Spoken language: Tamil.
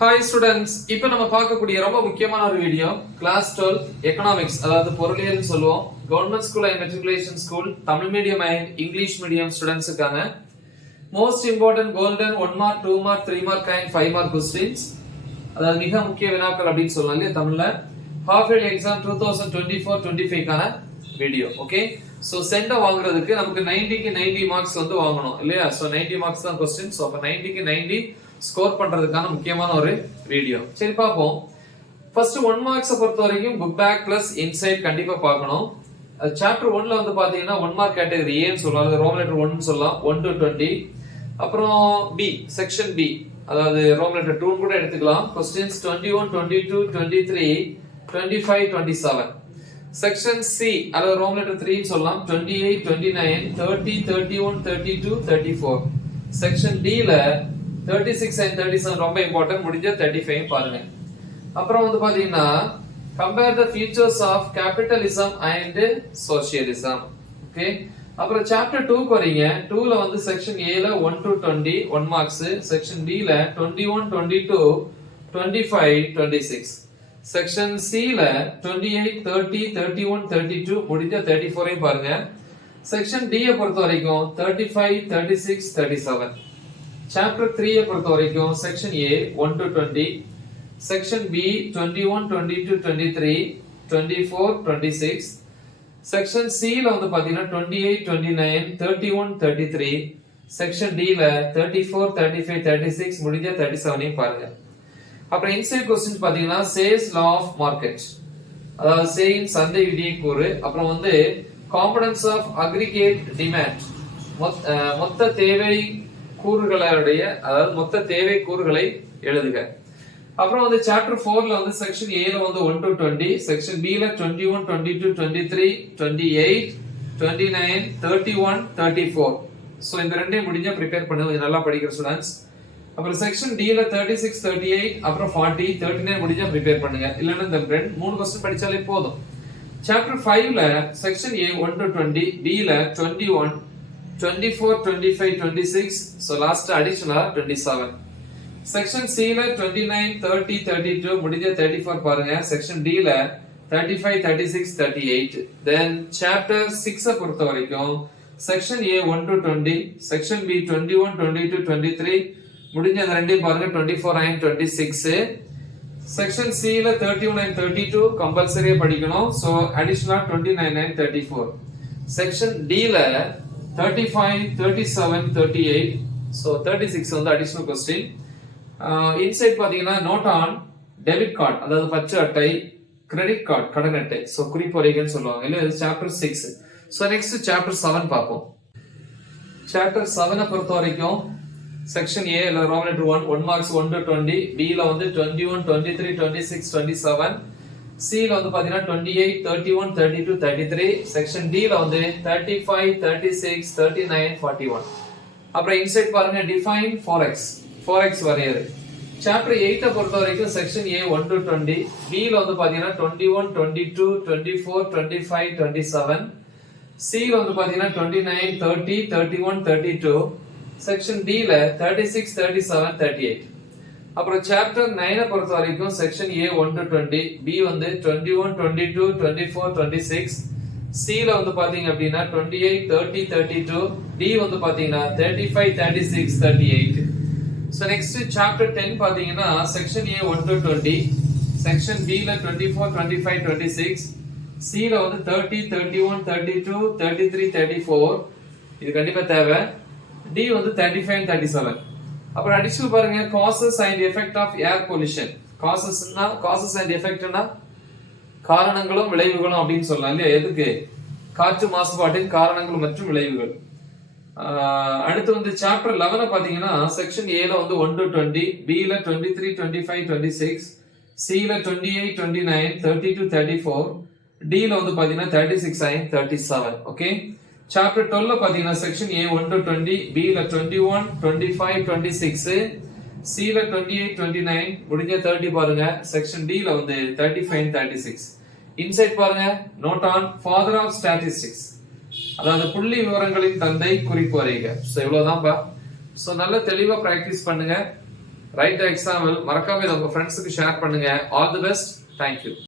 ஹாய் ஸ்டூடெண்ட்ஸ், இப்போ நம்ம பார்க்கக்கூடிய ரொம்ப முக்கியமான ஒரு வீடியோ கிளாஸ் 12 எக்கனாமிக்ஸ், அதாவது பொருளியல் சொல்லுவோம். Government school and matriculation school, Tamil medium and English medium ஸ்டூடெண்ட்ஸுக்கான most important golden 1 mark 2 mark 3 mark and 5 mark questions, அதாவது மிக முக்கிய வினாக்கள் அப்படின்னு சொல்லலாம் இல்லையா தமிழ்ல. ஹாஃப் இயர்லி எக்ஸாம் 2024-25க்கான வீடியோ. ஓகே, சோ சென்ட வாங்குறதுக்கு நமக்கு 90க்கு 90 மார்க்ஸ் வந்து வாங்கணும் இல்லையா. சோ 90 மார்க்ஸ் தான் கொஸ்டின். சோ அப்ப 90க்கு 90 ஸ்கோர் பண்றதுக்கான முக்கியமான ஒரு வீடியோ. சரி பாப்போம். ஃபர்ஸ்ட் 1 மார்க்ஸ் பொறுத்த வரைக்கும் புக் பேக் பிளஸ் இன்சைட் கண்டிப்பா பார்க்கணும். சாப்டர் 1ல வந்து பாத்தீங்கன்னா 1 மார்க் கேட்டகரி ஏன்னு சொல்லலாம், அது ரோம் லெட்டர் 1 னு சொல்லலாம், 1 to 20. அப்புறம் பி செக்ஷன் பி, அதாவது ரோம் லெட்டர் 2 கூட எடுத்துக்கலாம். क्वेश्चंस 21 22 23 25 27. செக்ஷன் சி, அதாவது ரோம் லெட்டர் 3 னு சொல்லலாம், 28 29 30 31 32 34. செக்ஷன் டி ல 36 and 37 ரொம்ப இம்பார்ட்டன்ட், முடிஞ்ச 35 பாருங்க. அப்புறம் வந்து பாத்தீங்கன்னா compare the features of capitalism and socialism. Okay, அப்புறம் சாப்டர் 2 க்கு வரீங்க. 2 ல வந்து செக்ஷன் A ல 1 to 20 1 மார்க்ஸ், செக்ஷன் D ல 21 22 25 26, செக்ஷன் C ல 28 30 31 32 முடிஞ்ச 34 பாருங்க. செக்ஷன் D பொறுத்த வரைக்கும் 35 36 37. சாப்டர் 3 பொறுத்த வரைக்கும் section A 1 to 20, section B 21 22 23 24 26, section C ல வந்து பாத்தீங்கன்னா 28 29 31 33, செக்ஷன் D ல 34 35 36 முடிஞ்ச 37 பாருங்க. அப்புறம் இன்சைட் क्वेश्चंस பாத்தீங்கன்னா சேல்ஸ் லா ஆஃப் மார்க்கெட், அதாவது சேயின் சந்தை விதியை கூறு. அப்புறம் வந்து காம்பனன்ட்ஸ் ஆஃப் அக்ரிகேட் டிமாண்ட், மொத்த தேவை கூறுகளுடைய, அதாவது மொத்த தேவை கூறுகளை எழுதுக. அப்புறம் வந்து சாப்டர் 4 ல வந்து செக்ஷன் A ல வந்து 1 to 20, செக்ஷன் B ல 21 22 23 28 29 31 34. சோ இந்த ரெண்டையும் முடிஞ்சா ப்ரிப்பேர் பண்ணுங்க, கொஞ்சம் நல்லா படிக்கிற ஸ்டூடண்ட்ஸ். அப்புறம் செக்ஷன் D ல 36 38 அப்புறம் 40 39 முடிஞ்சா ப்ரிப்பேர் பண்ணுங்க, இல்லன்னா இந்த மூணு क्वेश्चन படிச்சாலே போதும். சாப்டர் 5 ல செக்ஷன் A 1 to 20, B ல 21 24 25 26, so last additional 27. Section C ல 29 30 32 முடிஞ்ச 34 பாருங்க. செக்ஷன் D ல 35 36 38. then chapter 6 பொறுத்த வரைக்கும் section A 1 to 20, section B 21 22 23 முடிஞ்ச அந்த ரெண்டையும் பாருங்க, 24 and 26. செக்ஷன் C ல 31 and 32 கம்பல்சரியா படிக்கணும், so additional 29 and 34. Section D ல 35 37 38, so 36 வந்து additional question. இன்சைட் பாத்தீங்கன்னா நோட் ஆன் டெபிட் கார்டு, அதாவது பச்சை அட்டை, கிரெடிட் கார்டு கடன் அட்டை, சோ குறிப்பொறைகள்னு சொல்லுவாங்க இல்ல. இது சாப்டர் 6. சோ நெக்ஸ்ட் சாப்டர் 7 பாப்போம். சாப்டர் 7 பொறுத்த வரைக்கும் செக்ஷன் A ல Roman letter 1 marks 1 to 20, B ல வந்து 21 23 26 27, C ல வந்து பாத்தீங்கன்னா 28 31 32 33, செக்ஷன் D ல வந்து 35 36 39 41. அப்புறம் இன்சைட் பாருங்க டிஃபைன் forex வரையறு. சாப்டர் 8 பொறுத்த வரைக்கும் செக்ஷன் A 1 to 20, B ல வந்து பாத்தீங்கன்னா 21 22 24 25 27, C ல வந்து பாத்தீங்கன்னா 29 30 31 32, செக்ஷன் D ல 36 37 38. அப்புறம் சாப்டர் 9 பொறுத்த வரைக்கும் செக்ஷன் A 1 to 20, B வந்து 21 22 24 26, C ல வந்து பாத்தீங்க அப்படின்னா 28 30 32, D வந்து பாத்தீங்கன்னா 35 36 38. So next chapter 10 பாத்தீங்கன்னா section A 1 to 20, section B ல 24 25 26, C ல வந்து 30 31 32 33 34, இது கண்டிப்பா தேவை. D வந்து 35 and 37. அப்புறம் அடிஷனல் பாருங்க causes and effect of air pollution. causes and effectனா காரணங்களும் விளைவுகளும் அப்படின்னு சொல்லலாம் இல்லையா. எதுக்கு? காற்று மாசுபாட்டின் காரணங்கள் மற்றும் விளைவுகள். அடுத்து வந்து சாப்டர் 11 பாத்தீங்கன்னா செக்ஷன் A ல வந்து 1 to 20, B ல 23 25 26, C ல 28 29 32 34, D ல வந்து பாத்தீங்கன்னா 36 and 37. ஓகே, சாப்டர் 12 பாத்தீங்கன்னா செக்ஷன் A 1 to 20, B ல 21 25 26, C ல 28 29 முடிஞ்ச 30 பாருங்க. செக்ஷன் D ல வந்து 35 and 36. இன்சைட் பாருங்க note on father of statistics, அதாவது புள்ளி விவரங்களின் தந்தை குறிப்பு வரைக. சோ இவ்வளவுதான்ப்பா. சோ நல்ல தெளிவா பிராக்டிஸ் பண்ணுங்க. Right the example. மறக்காம இதை உங்க ஃப்ரெண்ட்ஸுக்கு ஷேர் பண்ணுங்க. All the best. தேங்க்யூ.